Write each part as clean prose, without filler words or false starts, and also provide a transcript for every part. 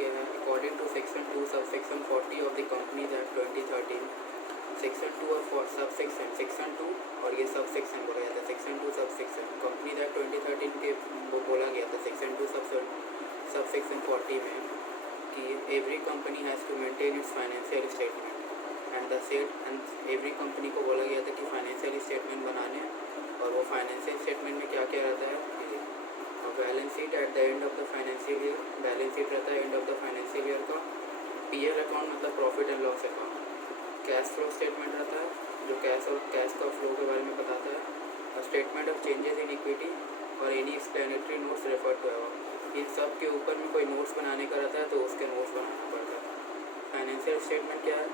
गया है according to section 2 sub section 40 of the companies act 2013। Section 2 और sub section 2 और ये सब सेक्शन बोला गया था, section 2 sub section companies act 2013 के वो बोला गया था सेक्शन 2 सब सेक्शन 40 में कि every company has to maintain its financial statement and every company को बोला गया था कि फाइनेंशियल स्टेटमेंट बनाने, और वो फाइनेंशियल स्टेटमेंट में क्या क्या रहता है, balance sheet at the end of the financial year, balance sheet रहता है end of the financial year का, पीएल अकाउंट मतलब profit and loss account, cash flow statement रहता है जो कैश का फ्लो के बारे में बताता है, और statement of changes in equity और any explanatory notes refer to about. इन सब के ऊपर में कोई नोट्स बनाने का रहता है तो उसके नोट्स बनाना पड़ता है। फाइनेंशियल स्टेटमेंट क्या है?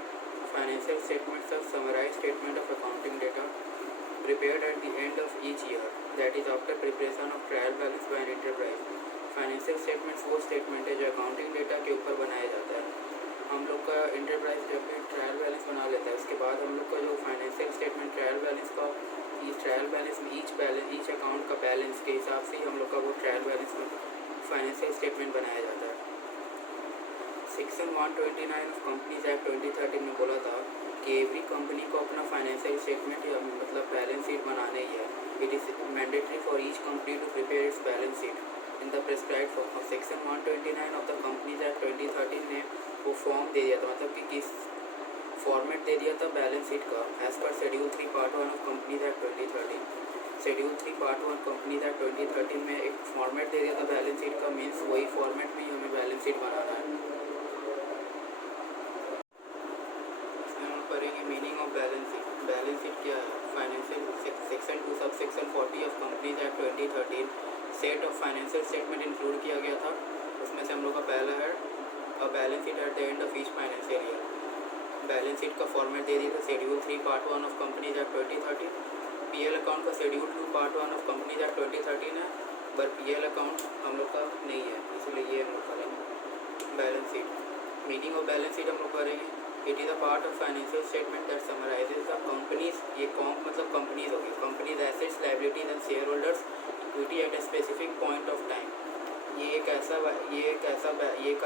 Financial statements are summarise statement of accounting data prepared at the end of each year, that is after preparation of trial balance by an enterprise। Financial statements वो स्टेटमेंट है जो accounting data के ऊपर बनाया जाता है। हम लोग का इंटरप्राइज जब भी ट्रायल बैलेंस बना लेता है उसके बाद हम लोग का जो फाइनेंशियल स्टेटमेंट ट्रायल बैलेंस का, इस ट्रायल बैलेंस में ईच अकाउंट का बैलेंस के हिसाब से ही हम लोग का वो ट्रायल बैलेंस में फाइनेंशियल स्टेटमेंट बनाया जाता है। सेक्शन 129 ऑफ कंपनीज एक्ट 2013 में बोला था कि एवरी कंपनी को अपना फाइनेंशियल स्टेटमेंट या मतलब बैलेंस शीट बनाना ही है। It is mandatory for each company to prepare its balance sheet in the prescribed form. Section 129 of the companies act 2013 ने वो फॉर्म दे दिया था, मतलब कि किस फॉर्मेट दे दिया था बैलेंस शीट का, as per schedule 3 part 1 of companies act 2013। Schedule 3 part 1 companies act 2013 में एक फॉर्मेट दे दिया था बैलेंस शीट का, मीन्स वही फॉर्मेट में ही हमें बैलेंस शीट बनाना है। Meaning of balance sheet. Balance sheet क्या है? Financial section 2 sub section 40 of companies act 2013 set of financial statement include किया गया था। उसमें से हम लोग का पहला है a balance sheet at the end of each financial year. Balance sheet का फॉर्मेट दे दिया था schedule 3 part 1 of companies act 2013। PL account का schedule 2 part 1 of companies act 2013 है, पर पीएल अकाउंट हम लोग का नहीं है, इसलिए ये हम लोग करेंगे balance sheet. Meaning of balance sheet हम लोग करेंगे it is a part of financial statement that summarises the companies, ये कॉम्प मतलब कंपनीज हो गई, companies assets liabilities and share holders equity at a specific point of time. ये एक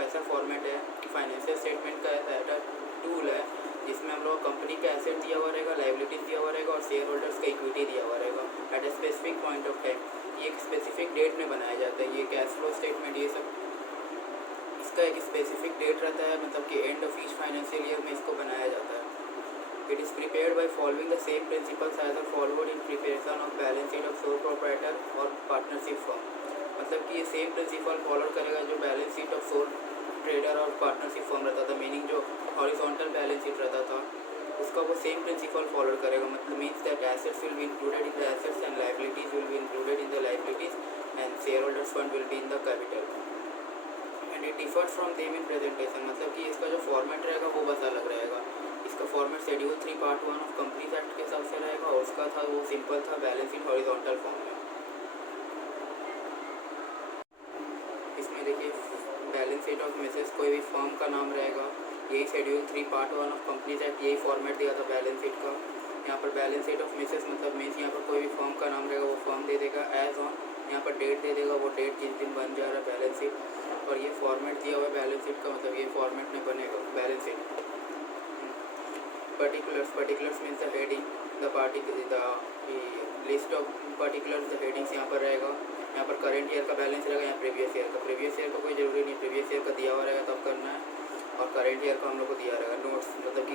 ऐसा फॉर्मेट है कि फाइनेंशियल स्टेटमेंट का टूल है जिसमें हम लोग कंपनी का एसेट दिया हुआ रहेगा, लायबिलिटीज दिया हुआ रहेगा और शेयर होल्डर्स का इक्विटी दिया हुआ रहेगा at a specific point of time. ये एक स्पेसिफिक डेट में बनाया जाता है। ये कैश फ्लो स्टेटमेंट ये सब इसका एक स्पेसिफिक डेट रहता है, मतलब कि end of each financial year में इसको बनाया जाता है। It is prepared by following the same principles as are followed in preparation of balance sheet of sole proprietor और पार्टनरशिप फर्म। मतलब कि ये सेम प्रिंसिपल फॉलो करेगा जो balance sheet of sole trader और पार्टनरशिप फर्म रहता था, meaning जो हॉरिजॉन्टल बैलेंस शीट रहता था उसका वो सेम प्रिंसिपल फॉलो करेगा। मतलब means that assets will be included in the assets and liabilities will be included in the liabilities and share holders fund will be in the capital and it differs from them in presentation. मतलब कि इसका जो format रहेगा वो बस अलग रहेगा। इसका format schedule 3 part 1 of companies act के हिसाब से रहेगा और उसका था वो सिंपल था बैलेंस शीट हॉरिजॉन्टल फॉर्म में। इसमें देखिए बैलेंस शीट ऑफ मिसेस कोई भी फर्म का नाम रहेगा, यही schedule 3 part 1 of companies act यही फॉर्मेट दिया था बैलेंस शीट का। यहाँ पर बैलेंस शीट ऑफ मिसेस मतलब मीन्स यहाँ पर कोई भी फर्म का नाम रहेगा वो फर्म दे देगा एज ऑन, यहाँ पर डेट दे देगा, वो डेट जिस दिन बन जा रहा है बैलेंस शीट, और ये फॉर्मेट दिया हुआ है बैलेंस शीट का, मतलब ये फॉर्मेट में बनेगा balance sheet. Particulars means the heading the list of particulars the headings यहाँ पर रहेगा। यहाँ पर करेंट ईयर का बैलेंस रहेगा, यहाँ प्रीवियस ईयर का कोई ज़रूरी नहीं, प्रीवियस ईयर का दिया हुआ रहेगा तब करना है, और करेंट ईयर का हम लोग को दिया रहेगा। नोट्स मतलब कि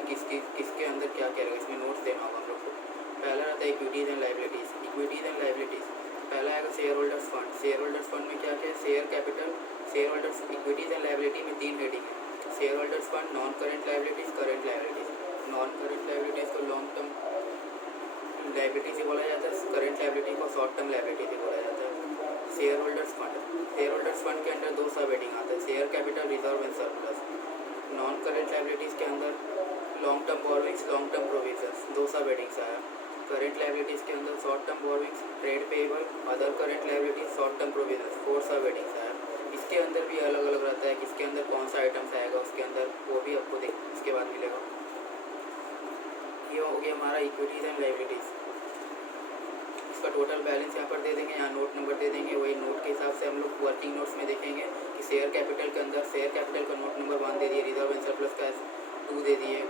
किसके अंदर क्या क्या रहेगा इसमें नोट्स देना होगा हम लोग को। पहला रहता है इक्विटीज़ एंड लायबिलिटीज़। पहला आएगा शेयर होल्डर्स फंड में क्या क्या है, share capital, share holders equities and liability में 3 हेडिंग है, share holders fund, non current liabilities, current liabilities. Non current liabilities को लॉन्ग टर्म लायबिलिटी से बोला जाता है, करेंट लायबिलिटी को शॉर्ट टर्म लायबिलिटी से बोला जाता है। शेयर होल्डर्स फंड के अंदर 2 सब हेडिंग आता है, share capital, reserve and surplus. Non current liabilities के अंदर long term borrowings, long term provisions, 2 सब हेडिंग्स आया। करेंट लायबिलिटीज़ के अंदर short term borrowings, trade payable, other current liabilities, short term provisions, 4 सब हेडिंग्स आया। इसके अंदर भी अलग अलग रहता है, किसके अंदर कौन सा आइटम्स आएगा उसके अंदर वो भी आपको इसके बाद मिलेगा। ये हो गया हमारा इक्विटीज़ एंड लायबिलिटीज़। उसका टोटल बैलेंस यहाँ पर दे देंगे, यहाँ नोट नंबर दे देंगे। वही नोट के हिसाब से हम लोग वर्किंग नोट्स में देखेंगे कि शेयर कैपिटल के अंदर शेयर कैपिटल का नोट नंबर 1 दे दिए, रिजर्व एंड सरप्लस का 2 दे दिए,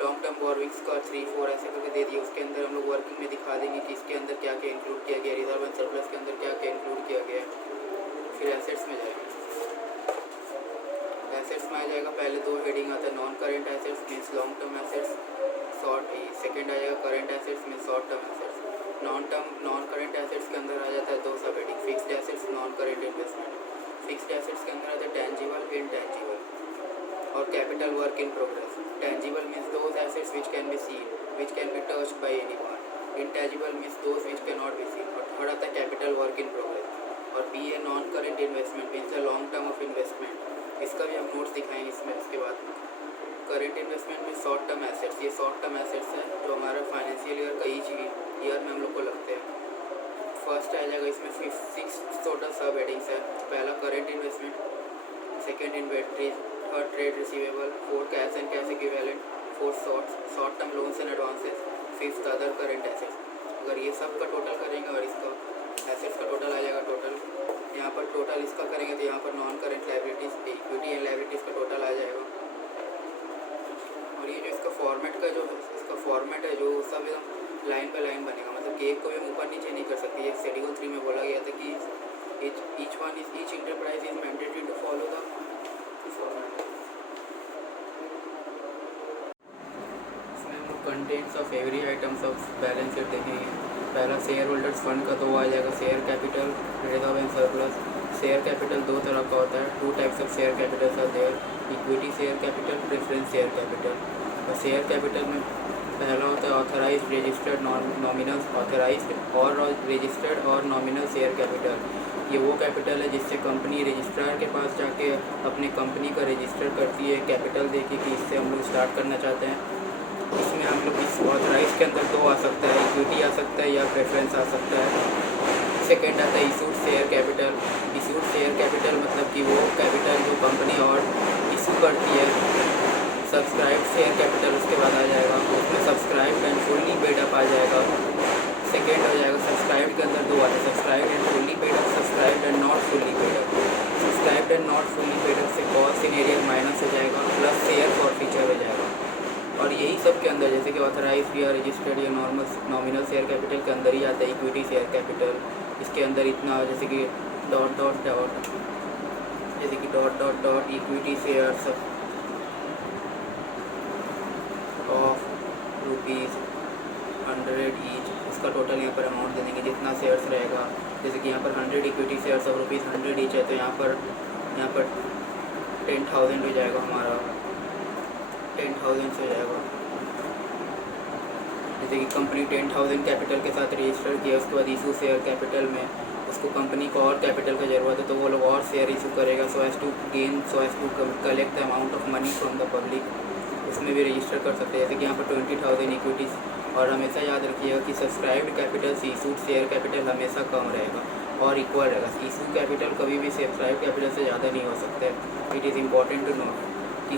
लॉन्ग टर्म बोरोइंग्स का 3 4 ऐसे करके दे दिए। उसके अंदर हम लोग वर्किंग में दिखा देंगे कि इसके अंदर क्या क्या इंक्लूड किया गया, रिजर्व एंड सरप्लस के अंदर क्या क्या इंक्लूड किया गया। फिर एसेट्स में जाएंगे, एसेट्स में आ जाएगा पहले 2 हेडिंग आता है, non current assets means long term assets, second आ जाएगा करेंट एसेट्स में short term assets. Non current assets के अंदर आ जाता है 2 sub heading, fixed assets, non current investment. Fixed assets के अंदर आता है टेंजिबल, इनटेंजिबल और capital work in progress. Tangible means those assets which can be seen, which can be touched by anyone. Intangible means those which can not be seen. और third आता है capital work in progress. और B a non current investment means a long term of investment. इसका भी हम notes दिखाएंगे इसमें। उसके बाद करेंट इन्वेस्टमेंट में शॉर्ट टर्म एसेट्स, ये शॉर्ट टर्म एसेट्स है जो हमारा फाइनेंशियल ईयर का ईच ईयर में हम लोग को लगते हैं। फर्स्ट आ जाएगा इसमें 6 टोटल सब हेडिंग्स है। पहला current investment, second inventory, third trade receivable, fourth cash and cash equivalent, fourth short term loans and advances, fifth other current assets. अगर ये सब का टोटल करेंगे और इसका एसेट्स का टोटल आ जाएगा टोटल, यहाँ पर टोटल इसका करेंगे तो यहाँ पर non current liabilities, equity and liabilities का टोटल आ जाएगा। और ये जो इसका फॉर्मेट का जो इसका फॉर्मेट है जो सब एकदम लाइन पे लाइन बनेगा, मतलब कि एक को भी हम ऊपर नीचे नहीं कर सकते। ये शेड्यूल 3 में बोला गया था कि each enterprise is mandatory to follow the format. इसमें हम लोग contents of every items of balance sheet देखेंगे। पहला शेयर होल्डर्स फंड का 2 आ जाएगा, share capital, reserve and surplus. Share capital 2 तरह का होता है, 2 types of share capital are there, equity share capital, preference share capital. और शेयर कैपिटल में पहला होता है ऑथराइज्ड रजिस्टर्ड नॉमिनल, ऑथराइज्ड और रजिस्टर्ड और नॉमिनल शेयर कैपिटल। ये वो कैपिटल है जिससे कंपनी रजिस्ट्रार के पास जाके अपनी कंपनी का रजिस्टर करती है कैपिटल देखिए कि इससे हम लोग स्टार्ट करना चाहते हैं। इसमें हम लोग इस ऑथराइज के अंदर 2 आ सकता है, इक्विटी आ सकता है या प्रेफरेंस आ सकता है। सेकेंड आता है issued share capital. Issued share capital मतलब कि वो कैपिटल जो कंपनी और इशू करती है। सब्सक्राइब शेयर कैपिटल उसके बाद आ जाएगा, उसमें subscribe and fully paid up आ जाएगा। सेकेंड हो जाएगा सब्सक्राइब के अंदर 2 आते हैं, subscribe and fully paid up, subscribe and not fully paid up. Subscribe and not fully paid up से कॉस्ट इन एरिया माइनस हो जाएगा, प्लस शेयर फॉर फीचर हो जाएगा। और यही सब के अंदर जैसे कि ऑथराइज या रजिस्टर्ड या नॉमिनल शेयर कैपिटल के अंदर ही आता है इक्विटी शेयर कैपिटल। इसके अंदर इतना जैसे कि डॉट डॉट डॉट जैसे कि dot dot dot equity shares of ₹100 each, इसका टोटल यहाँ पर अमाउंट दे देंगे जितना शेयर्स रहेगा। जैसे कि यहाँ पर 100 इक्विटी शेयर्स ऑफ ₹100 ईच है तो यहाँ पर 10,000 हो जाएगा, हमारा 10,000 से हो जाएगा। जैसे कि कंपनी 10,000 कैपिटल के साथ रजिस्टर किया, उसके बाद इशू शेयर कैपिटल में उसको कंपनी को और कैपिटल का ज़रूरत है तो वो लोग और शेयर इशू करेगा so as to collect the amount of money from the public. उसमें भी रजिस्टर कर सकते हैं। जैसे कि यहाँ पर 20,000 इक्विटीज़। और हमेशा याद रखिएगा कि सब्सक्राइब्ड कैपिटल से इशूड शेयर कैपिटल हमेशा कम रहेगा और इक्वल रहेगा। इशू कैपिटल कभी भी सब्सक्राइब कैपिटल से ज़्यादा नहीं हो सकता है। It is important to note कि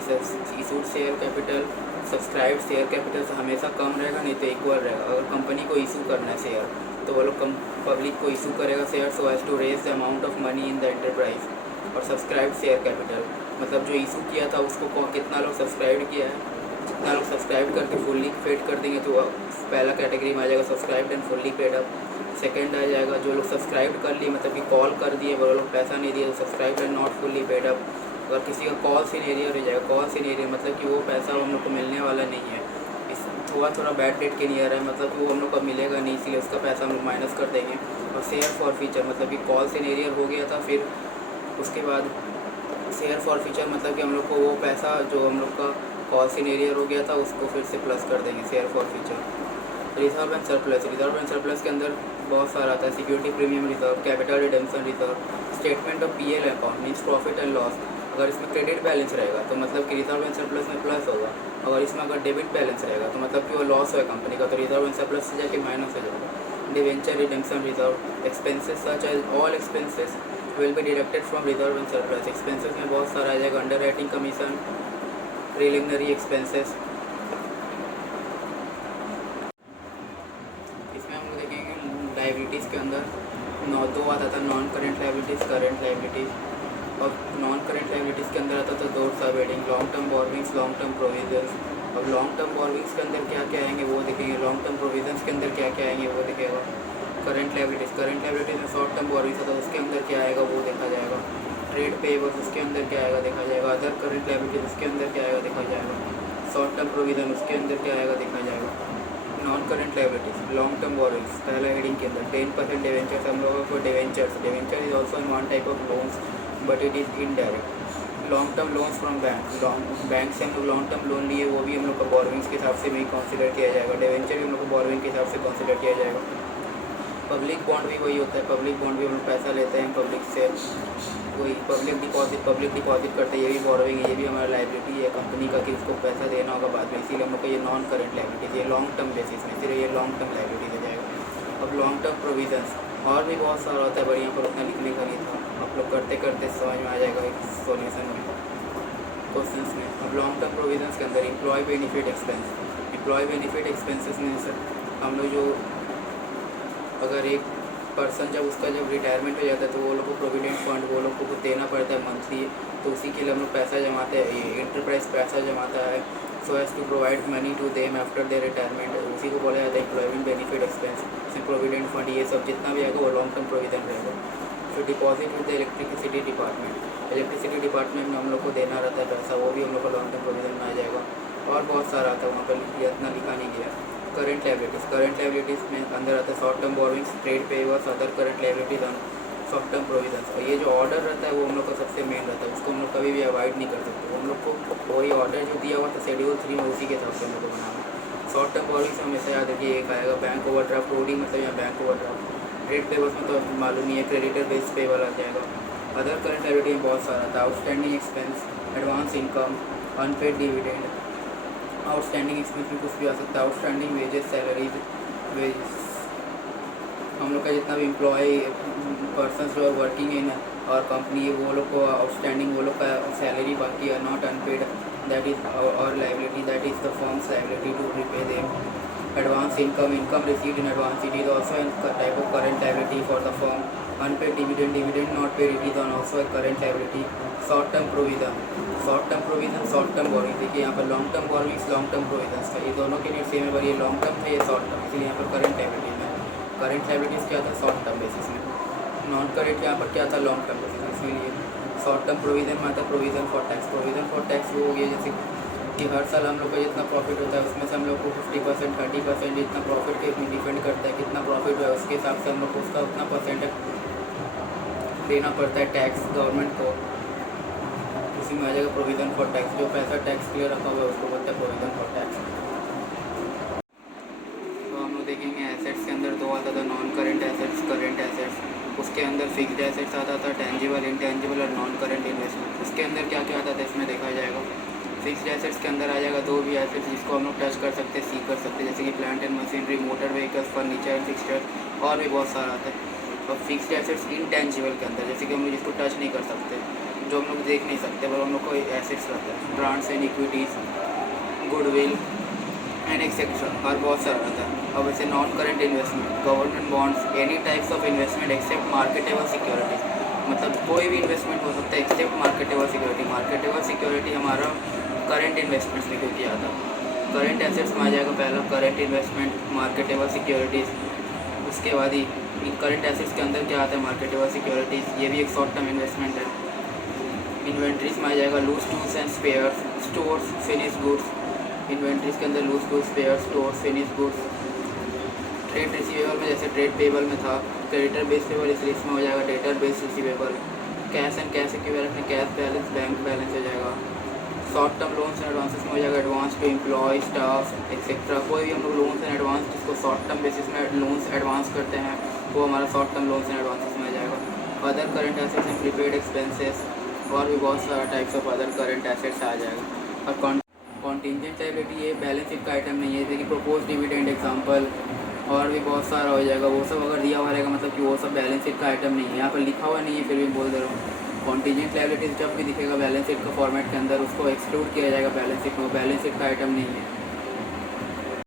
issued share capital subscribe share capital से हमेशा कम रहेगा, नहीं तो इक्वल रहेगा। अगर कंपनी को इशू करना है शेयर तो वो लोग पब्लिक को इशू करेगा share so as to raise the amount of money in the enterprise. और सब्सक्राइब शेयर कैपिटल मतलब जो इशू किया था उसको कितना लोग सब्सक्राइब किया है, जितना लोग सब्सक्राइब करके फुल्ली पेड कर देंगे तो पहला कैटेगरी में आ जाएगा subscribe and fully paid up. Second आ जाएगा जो लोग सब्सक्राइब कर लिए मतलब कि कॉल कर दिए वो लोग पैसा नहीं दिए तो subscribe and not fully paid up. अगर किसी का कॉल इन एरिया रह जाएगा, कॉल इन एरिया मतलब कि वो पैसा हम लोग को मिलने वाला नहीं है, इस थोड़ा बैड डेट के नियर है, मतलब कि वो हम लोग को मिलेगा नहीं, इसलिए उसका पैसा हम लोग माइनस कर देंगे। और शेयर फॉर फीचर मतलब कि कॉल इन एरिया हो गया था, फिर उसके बाद शेयर फॉर फीचर मतलब कि हम लोग को वो पैसा जो हम लोग का कॉल इन एरिया हो गया था उसको फिर से प्लस कर देंगे share for feature. Reserve and surplus. Reserve and surplus के अंदर बहुत सारा आता है, security premium reserve, capital redemption reserve, statement of PL account means profit and loss. अगर इसमें क्रेडिट बैलेंस रहेगा तो मतलब कि रिजर्व एंड सरप्लस में प्लस होगा, अगर इसमें अगर डेबिट बैलेंस रहेगा तो मतलब कि वो लॉस है कंपनी का, तो रिजर्व एंड सरप्लस से जाके माइनस हो जाएगा। Debenture redemption reserve. Expenses such as all expenses will be deducted from reserve and surplus. Expenses में बहुत सारा आ जाएगा, under writing commission, preliminary expenses. इसमें हम लोग देखेंगे लाइबिलिटीज़ के अंदर दो आता था, non current liabilities, current liabilities. अब नॉन करेंट लाइबिलिटीज़ के अंदर आता था दो सब heading, long term borrowings, long term provisions. अब लॉन्ग टर्म बोरोविंग्स के अंदर क्या क्या आएंगे वो देखेंगे, लॉन्ग टर्म प्रोविजंस के अंदर क्या क्या आएंगे वो दिखेगा। करंट लाइबिलिटीज़ में शॉर्ट टर्म बोरोविंग्स होता है, उसके अंदर क्या आएगा वो देखा जाएगा। ट्रेड पेबल्स उसके अंदर क्या आएगा देखा जाएगा। अदर करंट लाइबिलिटीज़ उसके अंदर क्या आएगा देखा जाएगा। शॉर्ट टर्म प्रोविज़न उसके अंदर क्या आएगा देखा जाएगा। Non current liabilities, long term borrowings, पहला हेडिंग के अंदर 10% डिवेंचर्स। हम लोगों को debenture is also one type of loans but it is indirect. Long term loans from bank से हम लोग लॉन्ग टर्म लोन लिए, वो भी हम लोग को बोरोविंग्स के हिसाब से भी कंसिडर किया जाएगा। डिवेंचर भी हम लोग को बोरोविंग के हिसाब से कंसिडर किया जाएगा। पब्लिक बॉन्ड भी वही होता है, पब्लिक बॉन्ड भी हम लोग पैसा लेते हैं पब्लिक से, वही पब्लिक डिपॉजिट करते हैं, ये भी बोरोविंग है, ये भी हमारा लाइबिलिटी है कंपनी का कि उसको पैसा देना होगा बाद में, इसीलिए हम लोग को ये नॉन करेंट लाइबिलिटीज, ये लॉन्ग टर्म बेसिस में, फिर ये लॉन्ग टर्म लाइबिलिटीज हो जाएगा। अब लॉन्ग टर्म प्रोविजंस और भी बहुत सारा होता है, बट यहाँ पर उतना लिखने का नहीं था, आप लोग करते करते समझ में आ जाएगा एक सॉल्यूशन में, क्वेश्चंस में। अब लॉन्ग टर्म प्रोविजंस के अंदर एम्प्लॉय बेनिफिट एक्सपेंसेस में सर हम लोग जो अगर एक पर्सन जब रिटायरमेंट हो जाता है तो वो लोग को प्रोविडेंट फंड वो लोग को देना पड़ता है मंथली, तो उसी के लिए हम लोग पैसा जमाते हैं, इंटरप्राइज पैसा जमाता है so as to provide money to them after their retirement, उसी को बोला जाता है employment benefit expense. Provident fund ये सब जितना भी आएगा वो लॉन्ग टर्म प्रोविजन रहेगा। फिर deposit with the electricity department में हम लोग को देना रहता है पैसा, वो भी हम लोग को लॉन्ग टर्म प्रोविजन में आ जाएगा। और बहुत सारा आता है, वहाँ पर इतना लिखा नहीं गया। करंट लाइबिलिटीज़ में अंदर आता है short term borrowings, trade payables, other current liabilities और शॉर्ट टर्म प्रोविजंस। और ये जो ऑर्डर रहता है वो हम लोग का सबसे मेन रहता है, उसको हम लोग कभी भी अवॉइड नहीं कर सकते। हम लोग को वही ऑर्डर जो दिया हुआ था शेड्यूल 3 में, उसी के हिसाब से हम लोग को बनाना। शॉर्ट टर्म बोरोविंग्स हमेशा याद रखिए एक आएगा बैंक ओवरड्राफ्ट, होल्डिंग मतलब यहाँ बैंक ओवरड्राफ्ट। ट्रेड पेबल्स में तो मालूम नहीं है, क्रेडिटर बेस पेबल आ जाएगा। अदर करंट लाइबिलिटी में बहुत सारा था, outstanding expense, advance income, unpaid dividend. Outstanding expense में कुछ भी आ सकता है, आउटस्टैंडिंग वेजेस, सैलरीज, वेजेस। हम लोग का जितना भी एम्प्लॉय पर्सनस जो है वर्किंग इन और कंपनी, वो लोग को आउटस्टैंडिंग वो लोग का सैलरी बाकी है, नॉट अनपेड, दैट इज़ और liability, that is the firm's liability to repay them. Advance income received in advance, it is also type of current liability for the firm. Unpaid dividend not paid, it is also current liability. Short term provision, short term borrowing. देखिए यहाँ पर long term borrowings, long term provisions था, ये दोनों के लिए same है, पर ये लॉन्ग टर्म था, ये शॉर्ट टर्म, इसलिए यहाँ पर करंट लाइबिलिटी में करंट लाइबिलिटीज़ क्या था शॉर्ट टर्म बेसिस में, नॉन करेंट यहाँ पर क्या था लॉन्ग टर्म बेसिस में। इसलिए शॉर्ट टर्म प्रोविजन में आता है प्रोविजन फॉर टैक्स। वो हो गया जैसे कि हर साल हम लोग का जितना प्रॉफिट होता है उसमें से हम लोग को 50%, 30% जितना प्रॉफिट के डिपेंड करता है, कितना प्रॉफिट है उसके हिसाब से हम लोग को उसका उतना परसेंट देना पड़ता है टैक्स गवर्नमेंट को। उसी में आ जाएगा प्रोविज़न फॉर टैक्स, जो पैसा टैक्स क्लियर रखा हुआ है उसको बोलते हैं प्रोविज़न फॉर टैक्स। तो हम लोग देखेंगे एसेट्स के अंदर दो आता था, non current assets, current assets. उसके अंदर फिक्स्ड एसेट्स आता था, टेंजिबल, इंटेंजिबल और नॉन करेंट इन्वेस्टमेंट। उसके अंदर क्या क्या आता था इसमें देखा जाएगा। फिक्स्ड एसेट्स के अंदर आ जाएगा दो भी एसेट्स जिसको हम लोग टच कर सकते हैं, सी कर सकते हैं, जैसे कि plant and machinery, motor vehicles, furniture, fixture और भी बहुत सारा आता है। और फिक्स्ड एसेट्स इंटेंजिबल के अंदर जैसे कि हम लोग जिसको टच नहीं कर सकते, जो हम लोग देख नहीं सकते, पर हम लोग को एसेट्स रहता है, brands and equities, goodwill and etcetera और बहुत सारा रहता है। अब वैसे non current investment, government bonds, any types of investment except marketable securities, मतलब कोई भी इन्वेस्टमेंट हो सकता है except marketable security. Marketable security हमारा करंट इन्वेस्टमेंट्स में क्यों किया था। करंट एसेट्स में आ जाएगा पहला करंट इन्वेस्टमेंट, मार्केटेबल सिक्योरिटीज़। उसके बाद ही करंट एसेट्स के अंदर क्या आता है मार्केटेबल सिक्योरिटीज़, ये भी एक शॉर्ट टर्म इन्वेस्टमेंट है। इन्वेंट्रीज में आ जाएगा loose tools and spares, stores, finish goods. Inventories के अंदर loose tools, spares, stores, finish goods. Trade receivable में जैसे ट्रेड पेबल में था, क्रेडिटर बेस पेबल इस लिस्ट में हो जाएगा debtor base receivable. Cash and cash equivalent में कैश बैलेंस, बैंक बैलेंस हो जाएगा। Short term loans and advances में हो जाएगा advance to employ, staff etcetera. कोई भी हम लोग लोन्स एंड एडवांस जिसको शॉर्ट टर्म बेसिस में लोन्स एडवांस करते हैं वो हमारा short term loans and advances में आ जाएगा। Other current assets and prepaid expenses और भी बहुत सारा types of other current assets आ जाएगा। और कॉन्टिजेंट लायबिलिटी ये बैलेंस शीट का आइटम नहीं है, जैसे कि प्रोपोज डिविडेंड एग्जांपल और भी बहुत सारा हो जाएगा। वो सब अगर दिया हुआ रहेगा मतलब कि वो सब बैलेंस शीट का आइटम नहीं है, यहाँ पर लिखा हुआ नहीं है फिर भी बोल दे रहा हूँ। कॉन्टिजेंट लायबिलिटीज जब भी दिखेगा बैलेंस शीट का फॉर्मेट के अंदर उसको एक्सक्लूड किया जाएगा बैलेंस शीट में, वो बैलेंस शीट का आइटम नहीं है।